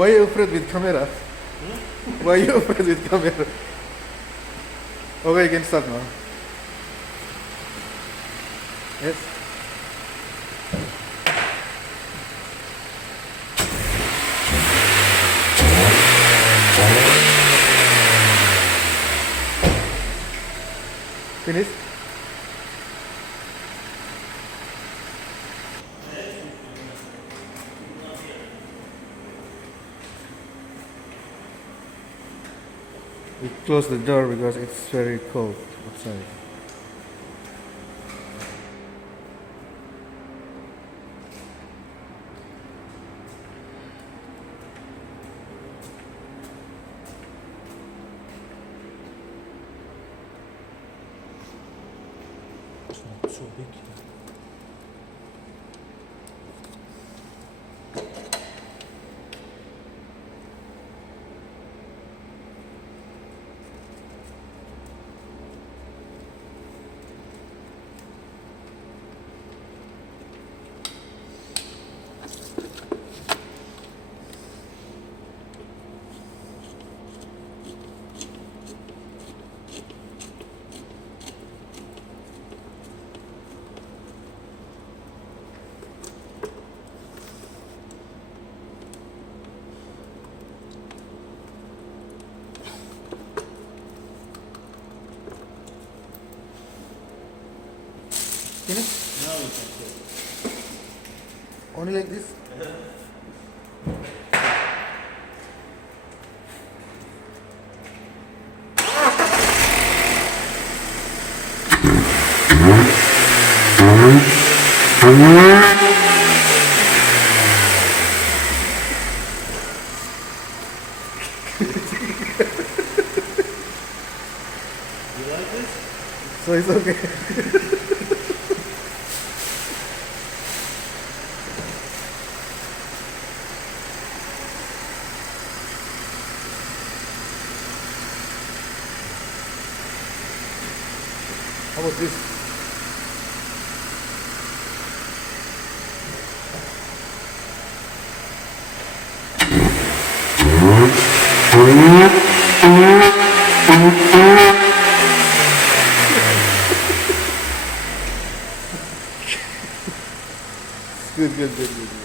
Why are you afraid with camera? Why are you afraid with camera? Okay, you can start now. Yes. Finish. We close the door because it's very cold outside. So big. Finish. Now we can take. Only like this. You like this? So it's okay. How about this? Good, good, good, good.